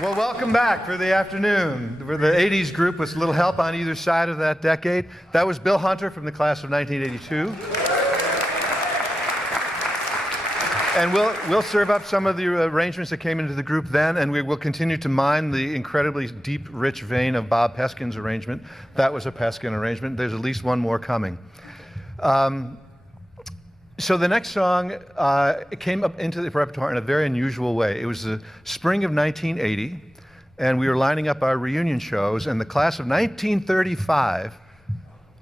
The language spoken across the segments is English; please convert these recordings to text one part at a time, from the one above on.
Well, welcome back for the afternoon. We're the 80s group with a little help on either side of that decade. That was Bill Hunter from the class of 1982. And we'll serve up some of the arrangements that came into the group then, and we will continue to mine the incredibly deep, rich vein of Bob Peskin's arrangement. That was a Peskin arrangement. There's at least one more coming. So the next song came up into the repertoire in a very unusual way. It was the spring of 1980, and we were lining up our reunion shows, and the class of 1935,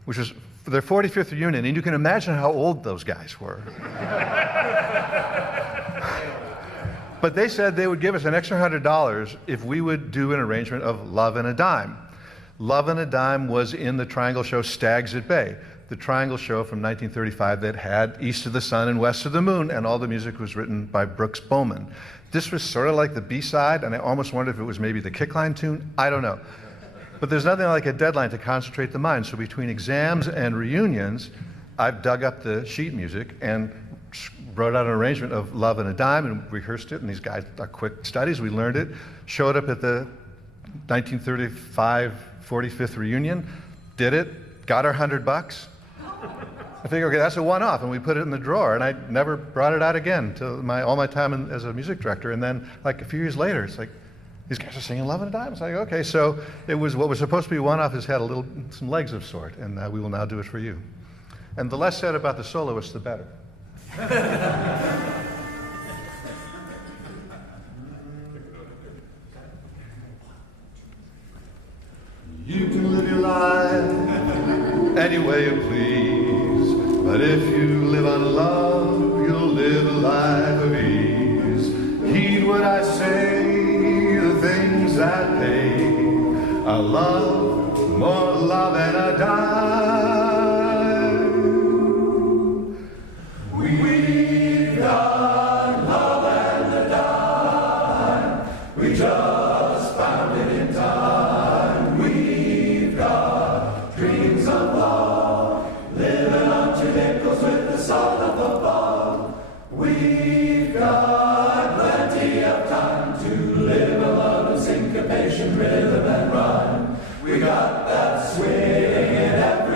which was their 45th reunion, and you can imagine how old those guys were. But they said they would give us an extra $100 if we would do an arrangement of Love and a Dime. Love and a Dime was in the Triangle show Stags at Bay, the Triangle show from 1935 that had East of the Sun and West of the Moon, and all the music was written by Brooks Bowman. This was sort of like the B-side, and I almost wondered if it was maybe the Kickline tune. I don't know. But there's nothing like a deadline to concentrate the mind. So between exams and reunions, I've dug up the sheet music and wrote out an arrangement of Love and a Dime and rehearsed it, and these guys are quick studies. We learned it, showed up at the 1935 45th reunion, did it, got our $100. I figured, okay, that's a one-off, and we put it in the drawer, and I never brought it out again till all my time as a music director. And then, like a few years later, it's like, these guys are singing Love and a Dime. It's like, okay, so it was what was supposed to be one-off has had some legs of sort, and we will now do it for you. And the less said about the soloist, the better. You can live your life any way you please, but if you live on love, you'll live a life of ease. Heed what I say, the things that pay. A love, more love than a dime. We've got love and a dime. We just found it in time. We've got dreams of love, living on nickels with the salt up above. We've got plenty of time to live a love of syncopation, rhythm and rhyme. We got that swing in every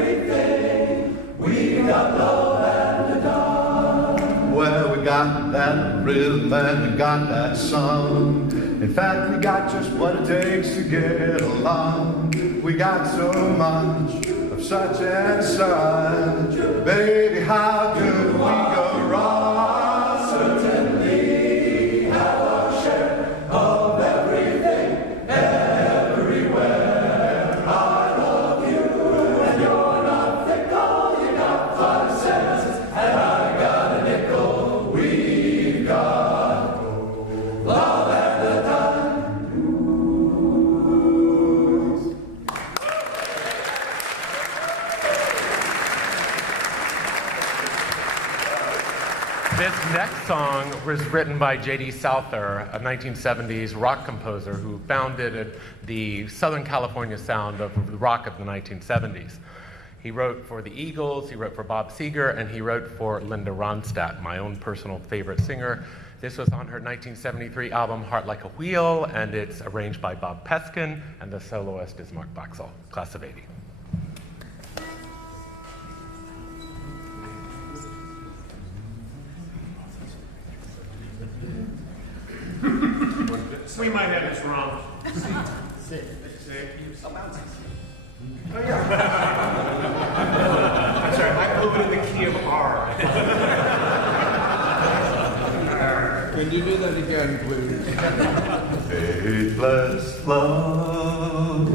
and the rhythm, and we got that song. In fact, we got just what it takes to get along. We got so much of such and such. Baby, how could we go wrong? Certainly have our share of everything, everywhere. I love you, and you're not fickle. You got 5 cents, and I got a nickel. We've got love and a dime. This next song was written by J.D. Souther, a 1970s rock composer who founded the Southern California sound of the rock of the 1970s. He wrote for the Eagles, he wrote for Bob Seger, and he wrote for Linda Ronstadt, my own personal favorite singer. This was on her 1973 album, Heart Like a Wheel, and it's arranged by Bob Peskin, and the soloist is Mark Boxall, class of '80. We might have this wrong. Oh, yeah. I'm sorry, I blew it in the key of R. Can you do that again, please? Faithless love,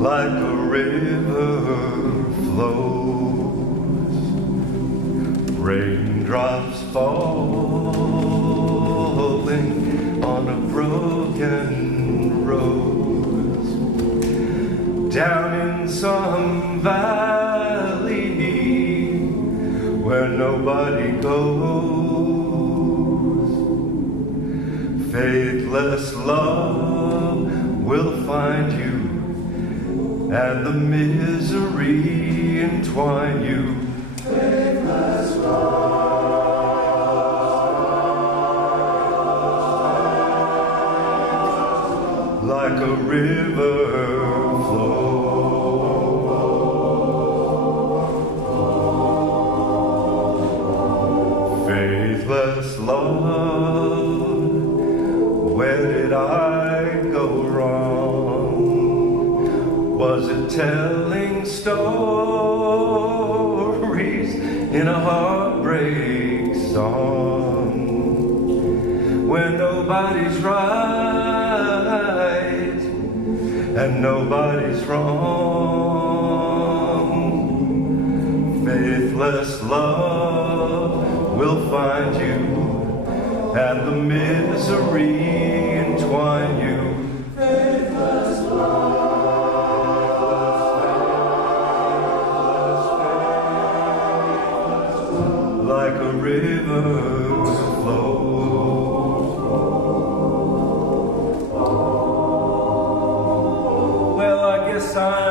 like a river flows, raindrops falling on a broken rose, down in some valley where nobody goes. Faithless love will find you, and the misery entwine you. Faithless love, like a river flows. Faithless love, where did I go wrong? Was it telling stories in a heartbreak song, where nobody's right and nobody's wrong? Faithless love will find you, and the misery entwine you. Faithless love, like a river flows. Well, I guess I'm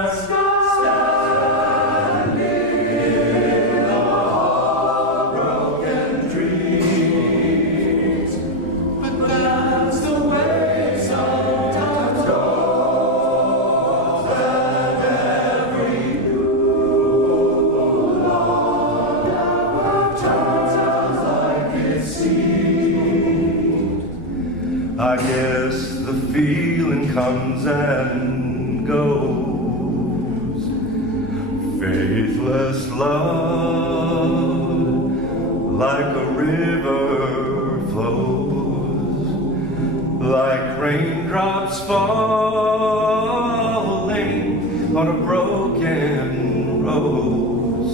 I guess the feeling comes and goes. Faithless love, like a river flows, like raindrops falling on a broken rose,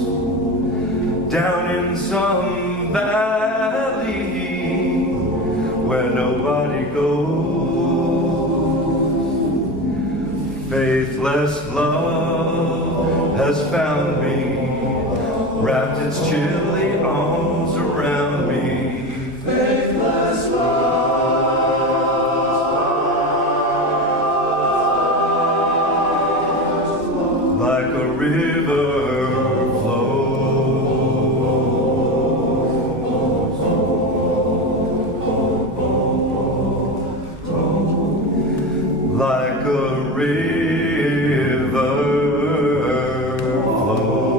down in some valley where nobody goes. Faithless love has found me, wrapped its chilly arms around me. Faithless love, like a river flows, like a river flows.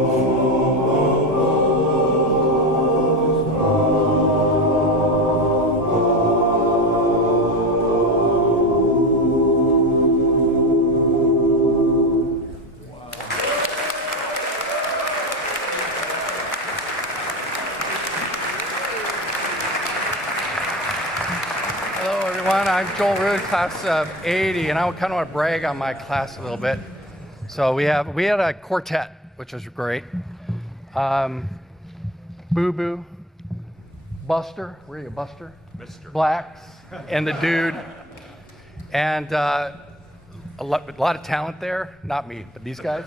everyone. I'm Joel Root, class of '80, and I kind of want to brag on my class a little bit. So we had a quartet, which was great. Boo Boo, Buster, where are you, Buster? Mr. Blacks, and the Dude, and a lot of talent there. Not me, but these guys.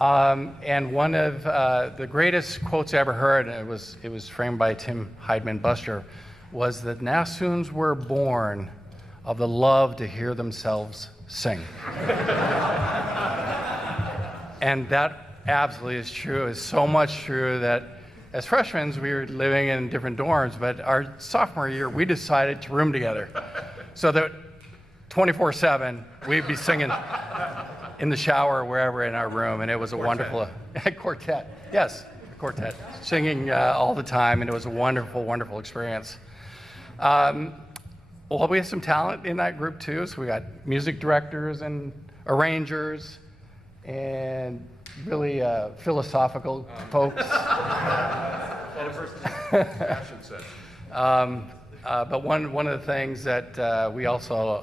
And one of the greatest quotes I ever heard, and it was framed by Tim Heidman Buster, was that Nassoons were born of the love to hear themselves sing. And that absolutely is true. It's so much true that as freshmen, we were living in different dorms, but our sophomore year, we decided to room together so that 24/7, we'd be singing in the shower or wherever in our room, and it was a wonderful quartet. Yes, quartet, singing all the time, and it was a wonderful, wonderful experience. Well, we have some talent in that group too. So we got music directors and arrangers, and really philosophical folks. But one of the things that we also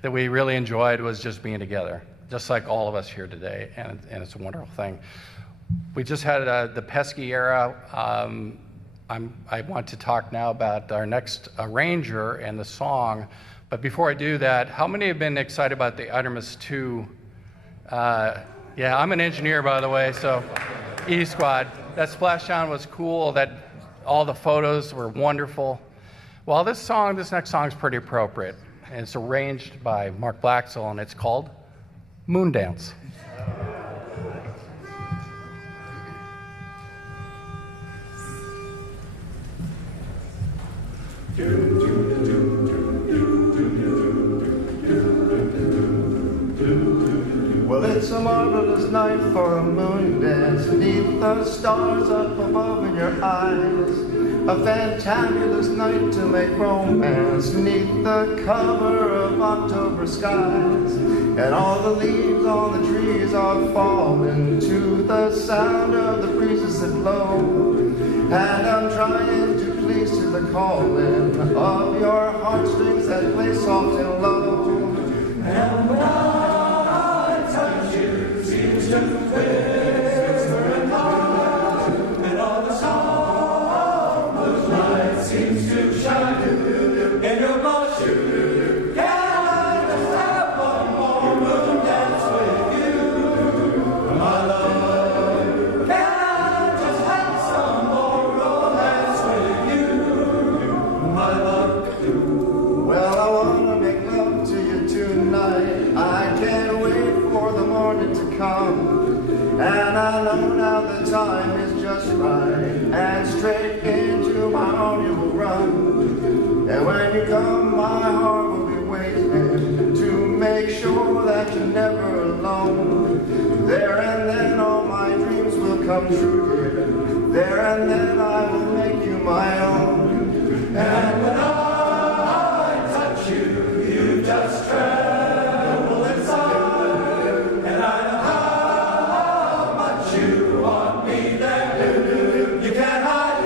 that we really enjoyed was just being together, just like all of us here today, and it's a wonderful thing. We just had the pesky era. I want to talk now about our next arranger and the song, but before I do that, how many have been excited about the Artemis 2? Yeah, I'm an engineer, by the way, so E Squad. That splashdown was cool. That all the photos were wonderful. Well, this next song is pretty appropriate, and it's arranged by Mark Blaxell, and it's called Moondance. Well, it's a marvelous night for a moon dance beneath the stars up above in your eyes. A fantabulous night to make romance beneath the cover of October skies. And all the leaves on the trees are falling to the sound of the breezes that blow. And I'm trying to please to the calling of your heartstrings that play soft and low. And when I touch you, seems to whisper and hum, and all the summer's light seems to shine in your blush. Can I just have one more moon dance with you, my love? Can I just have some more romance with you, my love? Well, I wanna make love to you tonight. I can't wait for the morning to come. And I know now the time is just right, and straight into my arms you will run. And when you come, my heart will be waiting to make sure that you're never alone. There and then all my dreams will come true, dear. There and then I will make you my own. And when I touch you, you just tremble inside. And I know how much you want me there. You can't hide.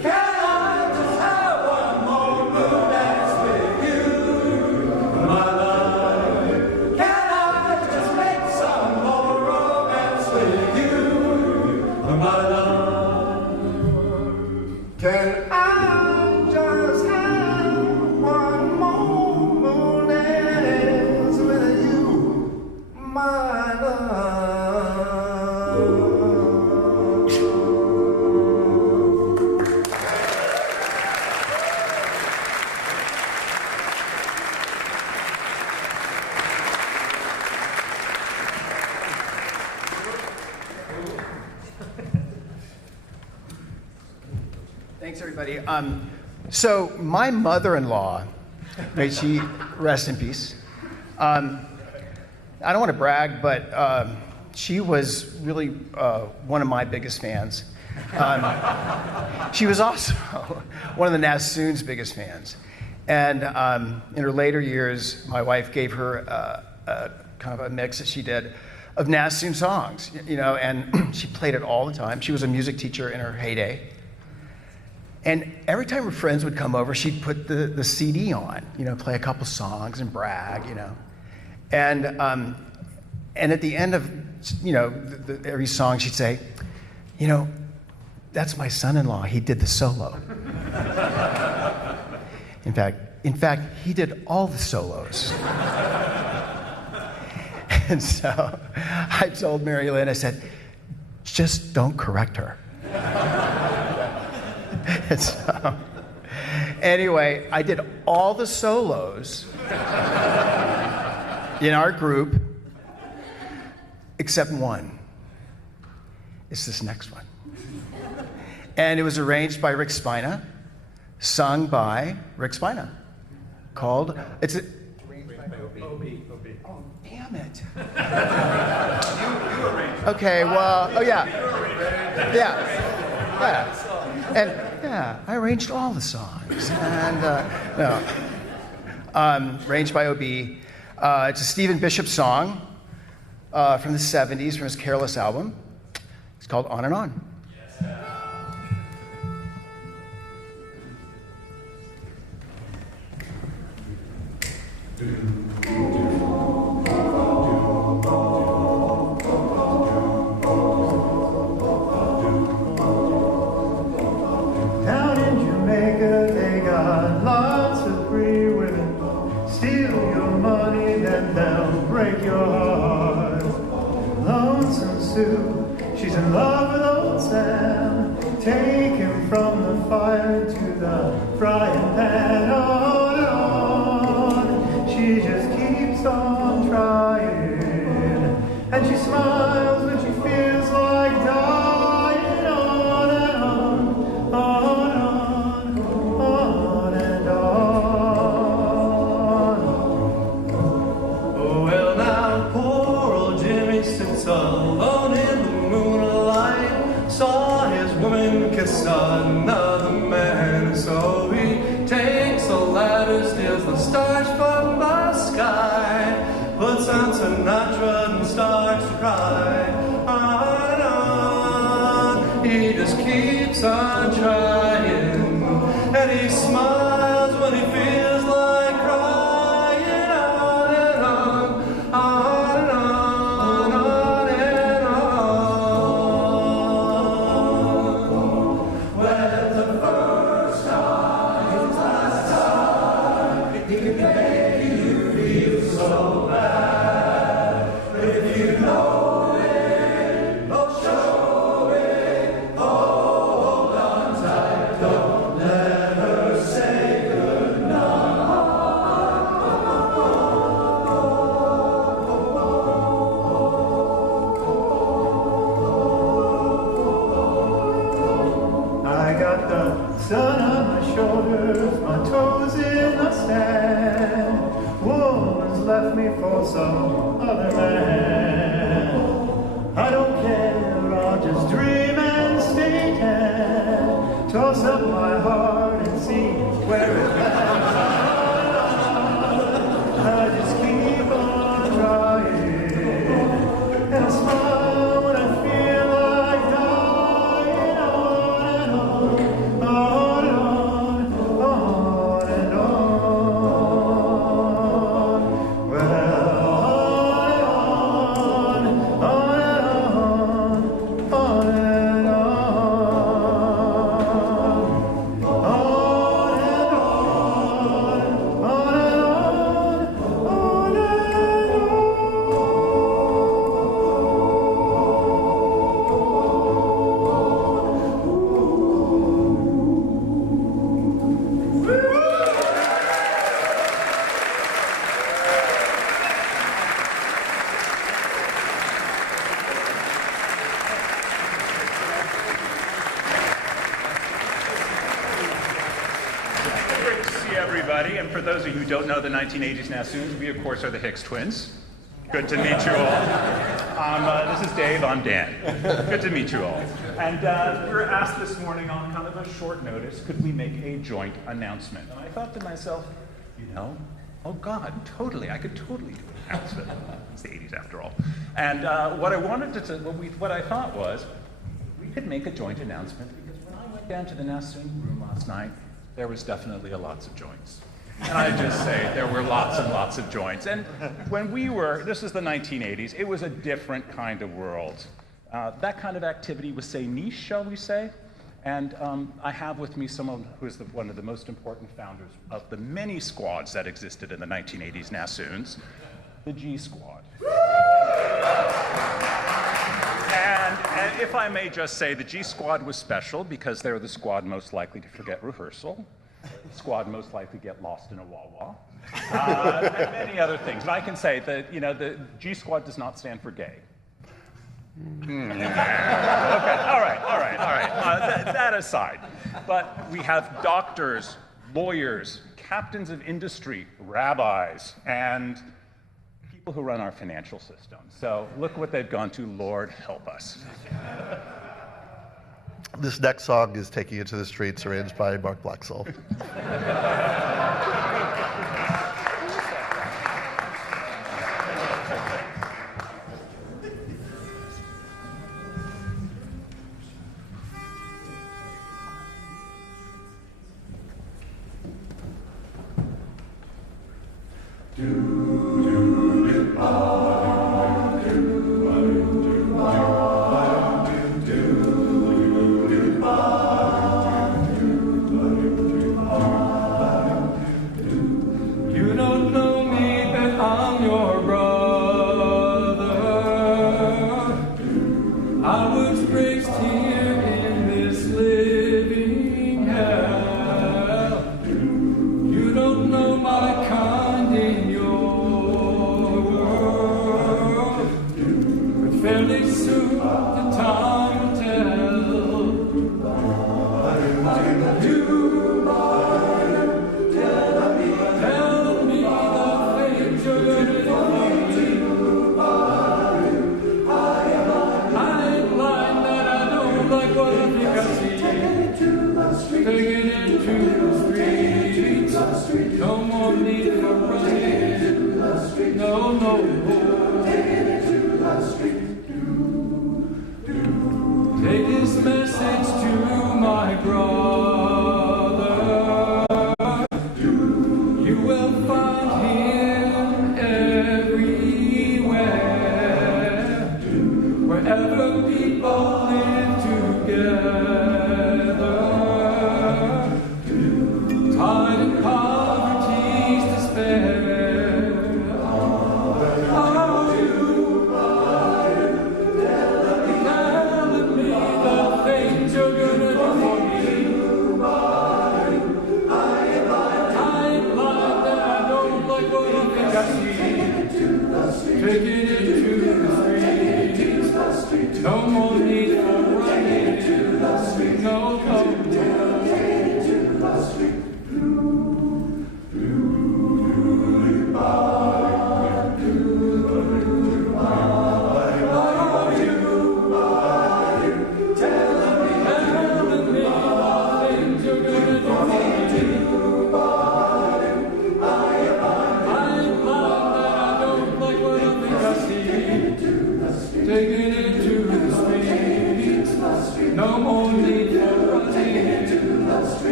Can I just have one more moon dance with you, my love? Can I just make some more romance with you, my love? Can I just have one more moon dance with you, my love? Thanks, everybody. So my mother-in-law, may she rest in peace. I don't want to brag, but she was really one of my biggest fans. She was also one of the Nassoons' biggest fans. And in her later years, my wife gave her a kind of a mix that she did of Nassoon songs, you know, and she played it all the time. She was a music teacher in her heyday. And every time her friends would come over, she'd put the CD on, play a couple songs and brag, And at the end of, every song, she'd say, that's my son-in-law. He did the solo. In fact, he did all the solos. And so I told Mary Lynn, I said, just don't correct her. And so, anyway, I did all the solos in our group except one. It's this next one. And it was arranged by Rick Spina, sung by Rick Spina, called, Oh, damn it. Okay, well, oh yeah. And yeah, I arranged all the songs. And arranged by OB. It's a Stephen Bishop song from the 70s, from his Careless album. It's called On and On. Down in Jamaica, they got lots of free women. Steal your money, then they'll break your heart. Lonesome Sue, she's in love with old Sam. Take him from the fire to the frying pan. On and on, she just keeps on trying. And she smiles when she feels like dying. On and on, on and on. Oh, well, now poor old Jimmy sits alone in the moonlight. Saw his woman kiss another man. So he takes a ladder, steals the stars from the sky, puts on Sinatra and starts to cry. On and on, he just keeps on trying, and he smiles when he feels like crying. On and on, on and on, on and on. When the first time is last time, he can make you feel so bad. But if you know it, oh, show it, oh, hold on tight, don't let her say goodnight. I got the sun on my shoulders, my toes in the sand. Woman's left me for some other man. I don't care, I'll just dream and stay tan. Toss up my heart and see where it lands. I just keep on trying, and I smile when I feel like dying. On and on, on and on, on and on. Well, on and on, on and on. Great to see everybody. And for those of you who don't know the 1980s Nassoons, we, of course, are the Hicks twins. Good to meet you all. This is Dave. I'm Dan. Good to meet you all. And we were asked this morning on kind of a short notice, could we make a joint announcement? And I thought to myself, oh God, totally. I could totally do an announcement. It's the 80s after all. And what I thought was, we could make a joint announcement because when I went down to the Nassoon room last night, there was definitely a lots of joints. And I just say there were lots and lots of joints. And when this was the 1980s, it was a different kind of world. That kind of activity was, say, niche, shall we say? And I have with me someone who is one of the most important founders of the many squads that existed in the 1980s Nassoons, the G Squad. And if I may just say, the G Squad was special because they were the squad most likely to forget rehearsal, the squad most likely to get lost in a wah-wah, and many other things. But I can say that, the G Squad does not stand for gay. Okay, all right. That aside. But we have doctors, lawyers, captains of industry, rabbis, and people who run our financial system. So look what they've gone to. Lord help us. This next song is Taking It to the Streets, arranged by Mark Blaxall.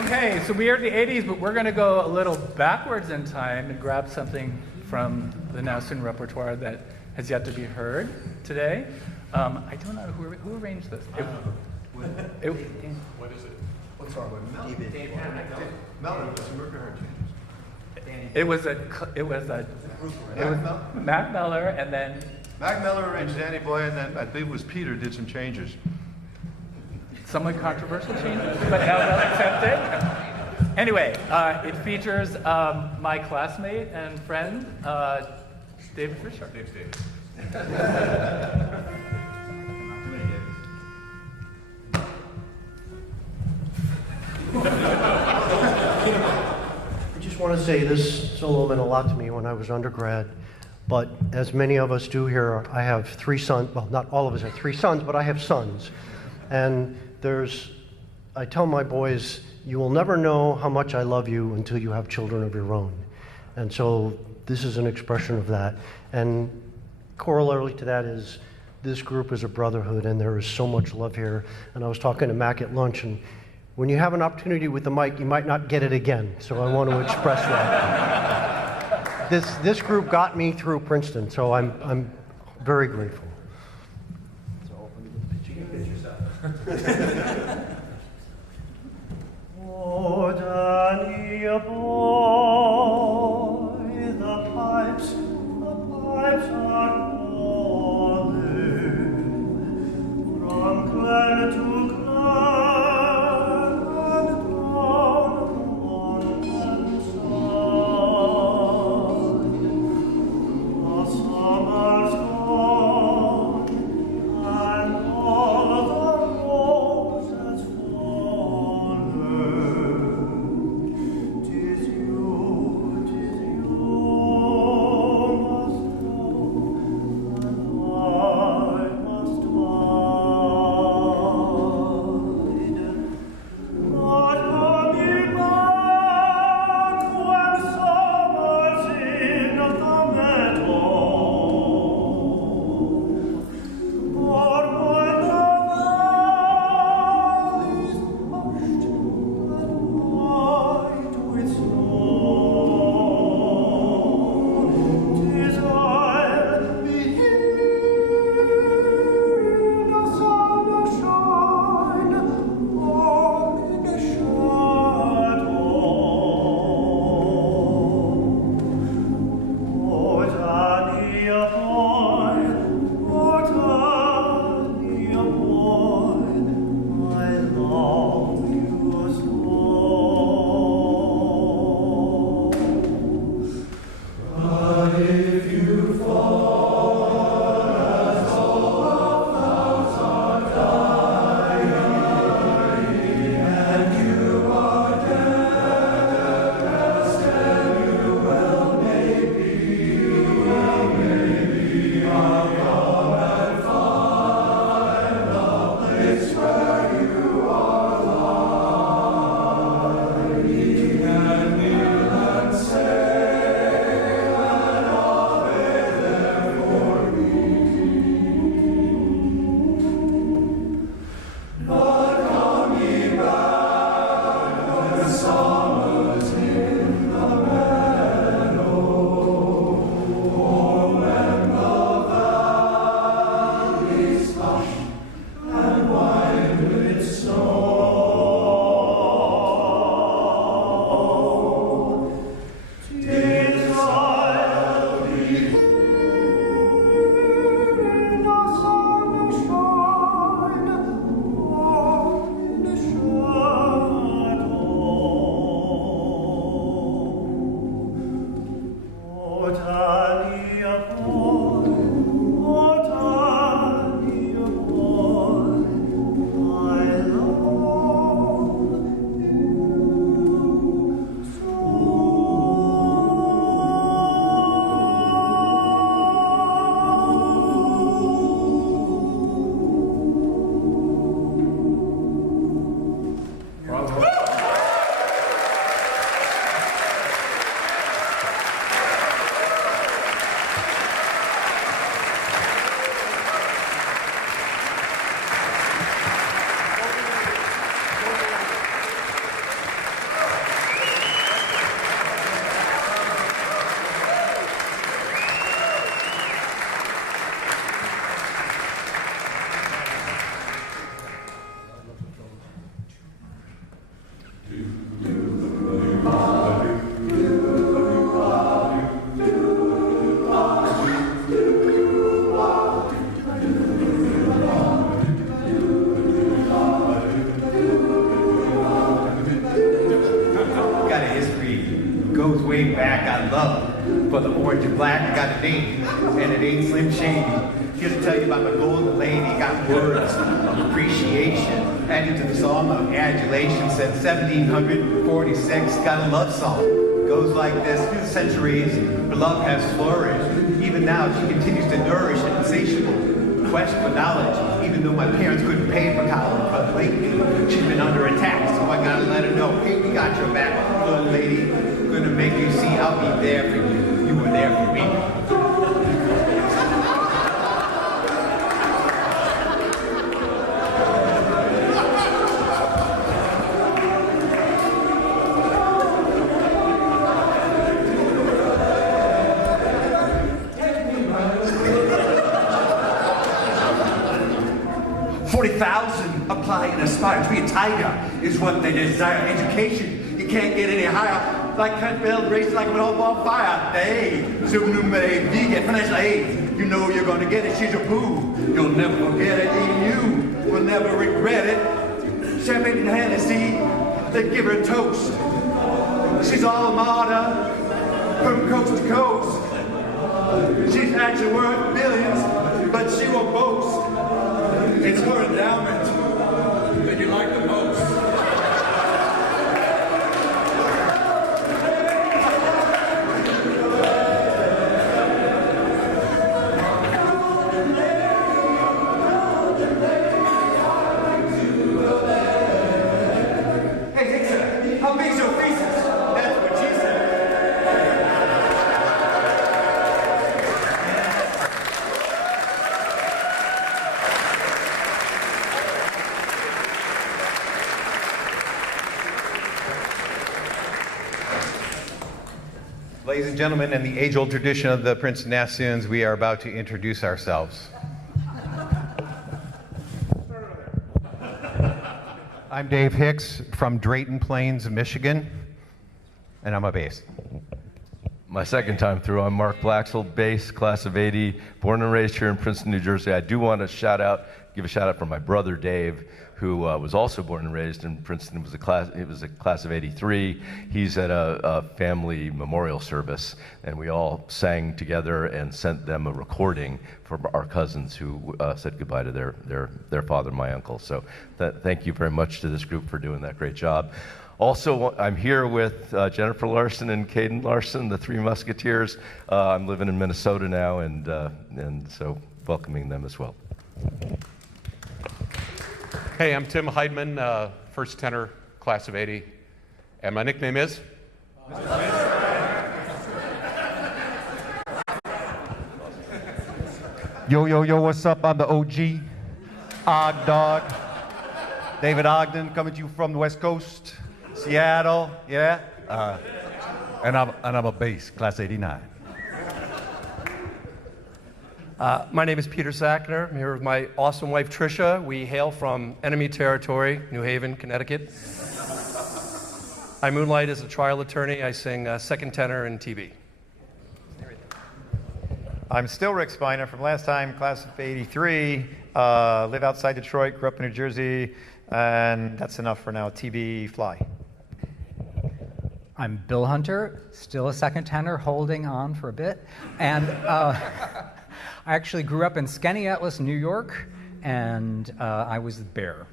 Okay, so we are in the 80s, but we're going to go a little backwards in time and grab something from the Nassoon repertoire that has yet to be heard today. I don't know who arranged this. What is it? What's wrong with David? Mellor was who heard changes. It was Mac Mellor, and then Mac Mellor arranged Danny Boy, and then I believe it was Peter did some changes. somewhat controversial changes, but now well accepted. Anyway, it features my classmate and friend, David Fisher. I just want want to say this solo meant a lot to me when I was undergrad, but as many of us do here, I have 3 sons. Well, not all of us have 3 sons, but I have sons. And I tell my boys, you will never know how much I love you until you have children of your own. And so this is an expression of that. And corollary to that is this group is a brotherhood, and there is so much love here. And I was talking to Mac at lunch, and when you have an opportunity with the mic, you might not get it again. So I want to express that. This group got me through Princeton, so I'm very grateful. Oh, Danny, a boy, the pipes are calling from glen to glen and down on one side. The summer's gone and all the roses fallen. 'Tis you must go, and I must bide. Not coming back when summer's in the meadow, or when the valley's hushed and white with snow. 'Tis I'll be here in the sunshine or in the shadow. Oh, Danny, a boy, oh, Danny, a boy, I love you so. But if you fall as all clouds are dying, and you are dead as dead you well may be, I'll come and find the place where you are lying, and kneel and say, an Ave there for me. Not coming back when summer's in the meadow, or when the valley's hushed and white with snow. 'Tis I'll be here in the sunshine or in the shadow. Oh, Danny, a boy, oh, Danny, a boy, I love you so. Got a history, goes way back. I love for the orange and black. Got a name, and it ain't Slim Shady. Here to tell you about my golden lady. Got words of appreciation added to the song of adulation. Said 1746. Got a love song goes like this. Through the centuries, her love has flourished. Even now, she continues to nourish an insatiable quest for knowledge. Even though my parents couldn't pay for college, but lately she's been under attack. So I gotta let her know, hey, we got your back, little lady. Gonna make you see I'll be there for you. You were there for me. Apply and aspire to be a tiger is what they desire. Education, you can't get any higher. Like Kent Bell raised like an old on fire. They zoom numere get financial aid. You know you're gonna get it. She's your boo. You'll never forget it. Even you will never regret it. Champagne and Hennessy, they give her a toast. She's all martyr from coast to coast. She's actually worth billions, but she won't boast. It's her endowment that you like the most. Hey, Dixon, how big's your thesis? That's what she said. Ladies and gentlemen, in the age-old tradition of the Prince Nassoons, we are about to introduce ourselves. I'm Dave Hicks from Drayton Plains, Michigan, and I'm a bass. My second time through, I'm Mark Blaxel, bass, class of 80, born and raised here in Princeton, New Jersey. I do want to give a shout out for my brother Dave, who was also born and raised in Princeton. It was a class of 83. He's at a family memorial service, and we all sang together and sent them a recording for our cousins who said goodbye to their father, my uncle. So thank you very much to this group for doing that great job. Also, I'm here with Jennifer Larson and Caden Larson, the Three Musketeers. I'm living in Minnesota now, and so welcoming them as well. Hey, I'm Tim Heidman, first tenor, class of 80, and my nickname is? Yo, what's up? I'm the OG, Og Dog, David Ogden, coming to you from the West Coast, Seattle, yeah? And I'm a bass, class 89. My name is Peter Sackner. I'm here with my awesome wife, Tricia. We hail from enemy territory, New Haven, Connecticut. I moonlight as a trial attorney. I sing second tenor and TV. I'm still Rick Spiner from last time, class of 83. Live outside Detroit, grew up in New Jersey, and that's enough for now. TV, fly. I'm Bill Hunter, still a second tenor, holding on for a bit. And I actually grew up in Skaneateles, New York, and I was the bear.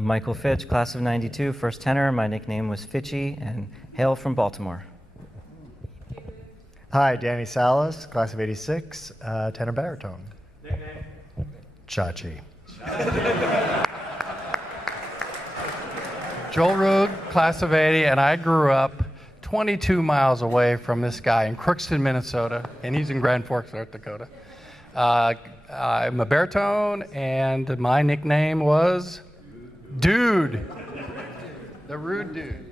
Michael Fitch, class of 92, first tenor. My nickname was Fitchy, and hail from Baltimore. Hi, Danny Salas, class of 86, tenor baritone. Chachi. Joel Rugg, class of 80, and I grew up 22 miles away from this guy in Crookston, Minnesota, and he's in Grand Forks, North Dakota. I'm a baritone, and my nickname was Dude. The Rude Dude.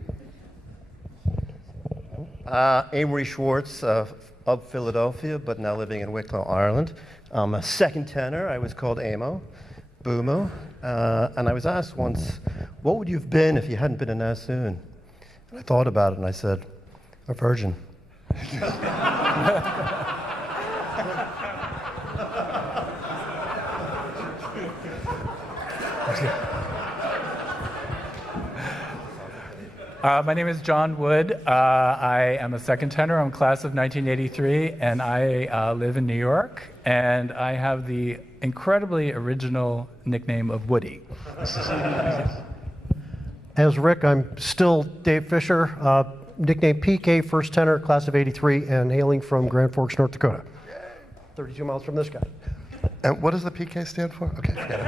Amory Schwartz of Philadelphia, but now living in Wicklow, Ireland. I'm a second tenor. I was called Amo, Boomo, and I was asked once, what would you have been if you hadn't been a Nassoon? And I thought about it, and I said, a virgin. My name is John Wood. I am a second tenor. I'm class of 1983, and I live in New York. And I have the incredibly original nickname of Woody. As Rick, I'm still Dave Fisher, nickname PK, first tenor, class of '83, and hailing from Grand Forks, North Dakota. 32 miles from this guy. And what does the PK stand for? Okay, forget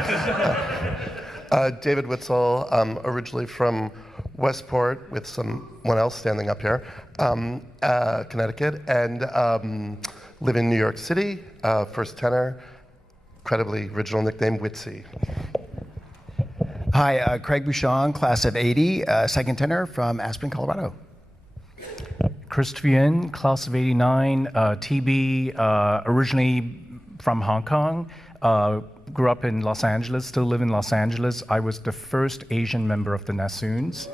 it. David Witzel, originally from Westport, with someone else standing up here, Connecticut, and live in New York City, first tenor, incredibly original nickname, Witsy. Hi, Craig Bouchon, class of '80, second tenor from Aspen, Colorado. Christopher Yin, class of '89, TB, originally from Hong Kong, grew up in Los Angeles, still live in Los Angeles. I was the first Asian member of the Nassoons.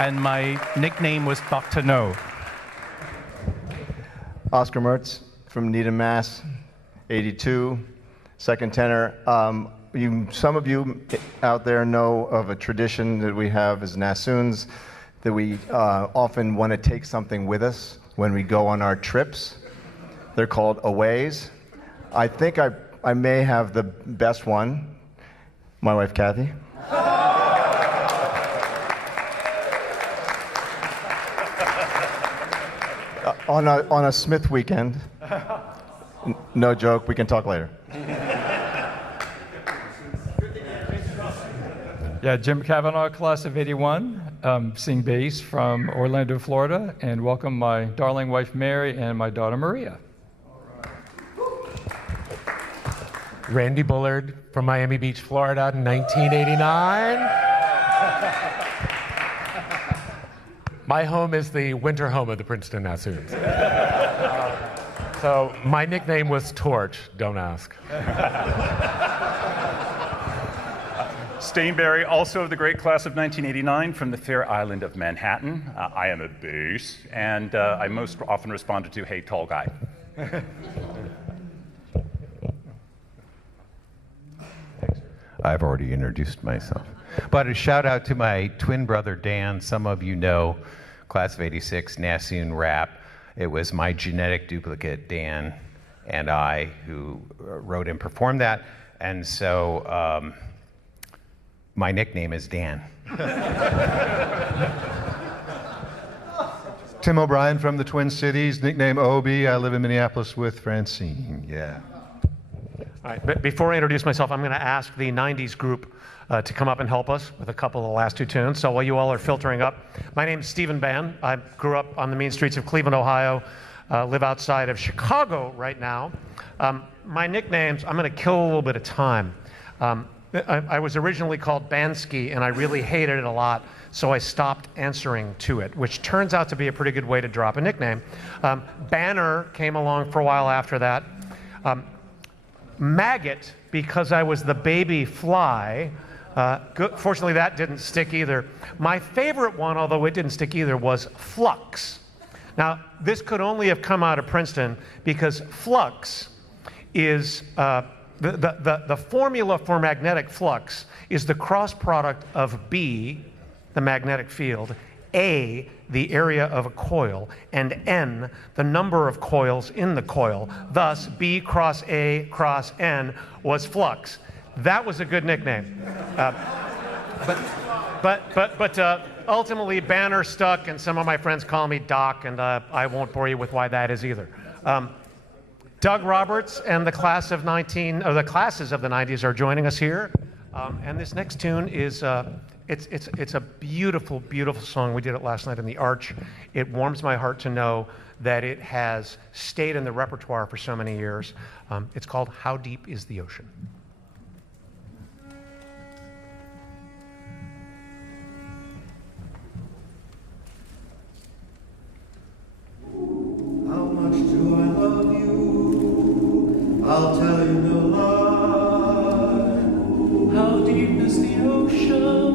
And my nickname was Dr. No. Oscar Mertz from Needham, Mass. 82, second tenor. Some of you out there know of a tradition that we have as Nassoons, that we often want to take something with us when we go on our trips. They're called aways. I think I may have the best one, my wife Kathy. On a Smith weekend. No joke, we can talk later. Yeah, Jim Kavanaugh, class of '81, sing bass from Orlando, Florida, and welcome my darling wife Mary and my daughter Maria. Randy Bullard from Miami Beach, Florida, 1989. My home is the winter home of the Princeton Nassoons. So my nickname was Torch, don't ask. Stainberry, also of the great class of 1989 from the fair island of Manhattan. I am a bass, and I most often responded to, hey, tall guy. I've already introduced myself. But a shout out to my twin brother Dan. Some of you know, class of '86, Nassoon Rap. It was my genetic duplicate, Dan, and I, who wrote and performed that. And so my nickname is Dan. Tim O'Brien from the Twin Cities, nickname Obi. I live in Minneapolis with Francine. Yeah. All right, but before I introduce myself, I'm going to ask the 90s group to come up and help us with a couple of the last two tunes. So while you all are filtering up, my name's Stephen Bann. I grew up on the mean streets of Cleveland, Ohio, live outside of Chicago right now. My nicknames, I'm going to kill a little bit of time. I was originally called Bansky, and I really hated it a lot, so I stopped answering to it, which turns out to be a pretty good way to drop a nickname. Banner came along for a while after that. Maggot, because I was the baby fly. Fortunately, that didn't stick either. My favorite one, although it didn't stick either, was Flux. Now, this could only have come out of Princeton because flux is, the formula for magnetic flux is the cross product of B, the magnetic field, A, the area of a coil, and N, the number of coils in the coil. Thus, B cross A cross N was flux. That was a good nickname. But ultimately, Banner stuck, and some of my friends call me Doc, and I won't bore you with why that is either. Doug Roberts and the classes of the 90s are joining us here, and this next tune is it's a beautiful, beautiful song. We did it last night in the Arch. It warms my heart to know that it has stayed in the repertoire for so many years. It's called "How Deep Is the Ocean?" How much do I love you? I'll tell you no lie. How deep is the ocean?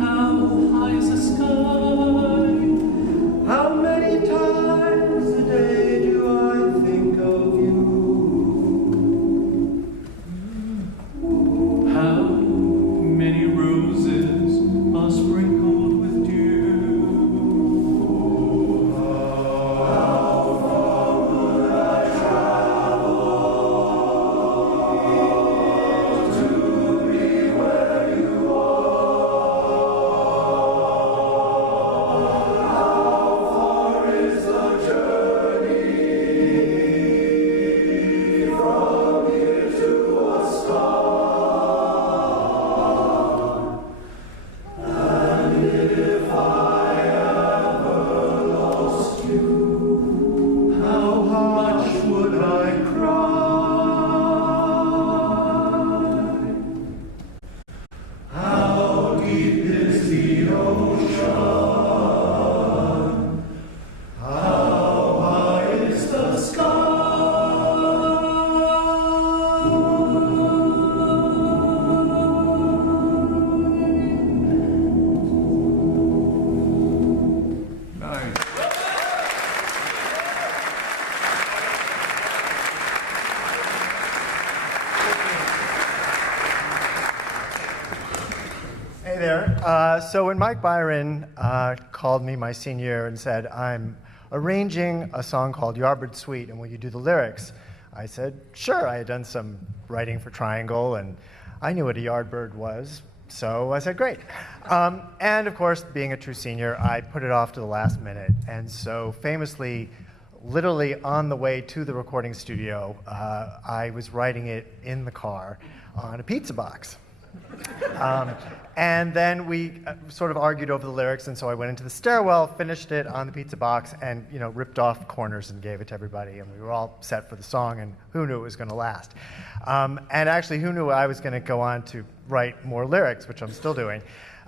How high is the sky? How many times a day do I think of you? How many roses are sprinkled with dew? How far would I travel tenor. So when Mike Byron called me my senior year and said, I'm arranging a song called Yardbird Suite, and will you do the lyrics? I said, sure. I had done some writing for Triangle, and I knew what a yardbird was, so I said, great. And of course, being a true senior, I put it off to the last minute. And so famously, literally on the way to the recording studio, I was writing it in the car on a pizza box. And then we sort of argued over the lyrics, and so I went into the stairwell, finished it on the pizza box, and ripped off corners and gave it to everybody, and we were all set for the song, and who knew it was going to last? And actually, who knew I was going to go on to write more lyrics, which I'm still doing.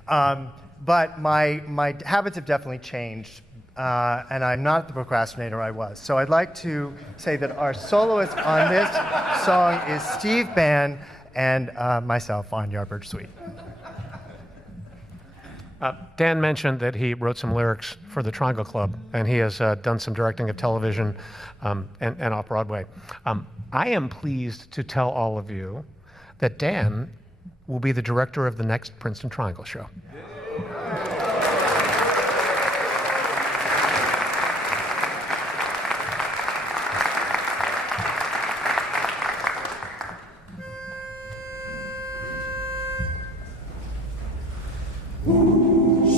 But my habits have definitely changed, and I'm not the procrastinator I was. So I'd like to say that our soloist on this song is Steve Bann, and myself on Yardbird Suite. Dan mentioned that he wrote some lyrics for the Triangle Club, and he has done some directing of television and off-Broadway. I am pleased to tell all of you that Dan will be the director of the next Princeton Triangle show.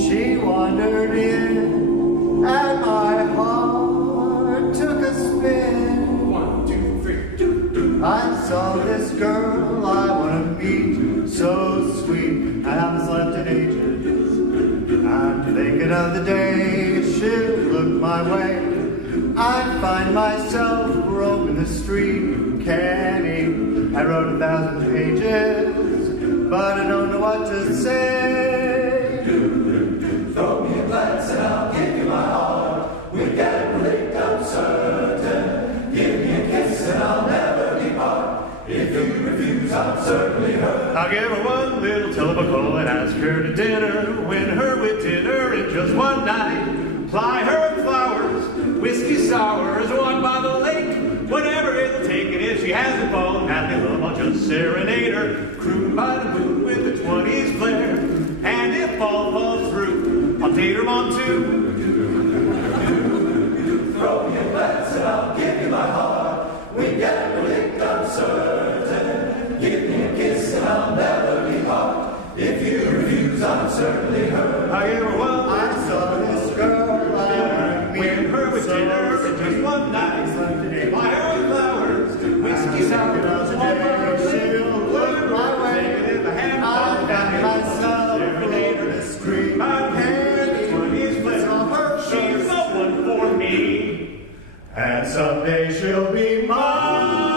She wandered in, and my heart took a spin. 1, 2, 3, do. I saw this girl I want to meet, so sweet. I haven't slept in ages. I'm thinking of the day she'll look my way. I find myself roaming the street, canny. I wrote 1,000 pages, but I don't know what to say. Throw me a glance and I'll give you my heart. We get linked up certain. Give me a kiss and I'll never depart. If you refuse, I'm certainly hurt. I'll give her one little telephone call and ask her to dinner. Win her with dinner in just one night. Ply her with flowers, whiskey sours, one by the lake. Whatever it'll take, and if she hasn't fallen madly in love, I'll just serenade her. Croon by the moon with the 20s flare. And if all falls through, I'll date her on too. Throw me a glance and I'll give you my heart. We get linked up certain. Give me a kiss and I'll never depart. If you refuse, I'm certainly hurt. I give her one. I saw this girl I win her with dinner in just one night. Buy her with flowers, whiskey sours, one by the lake. She'll look my way. I found myself over the street. My hands, 20s flip. She's the one for me. And someday she'll be mine.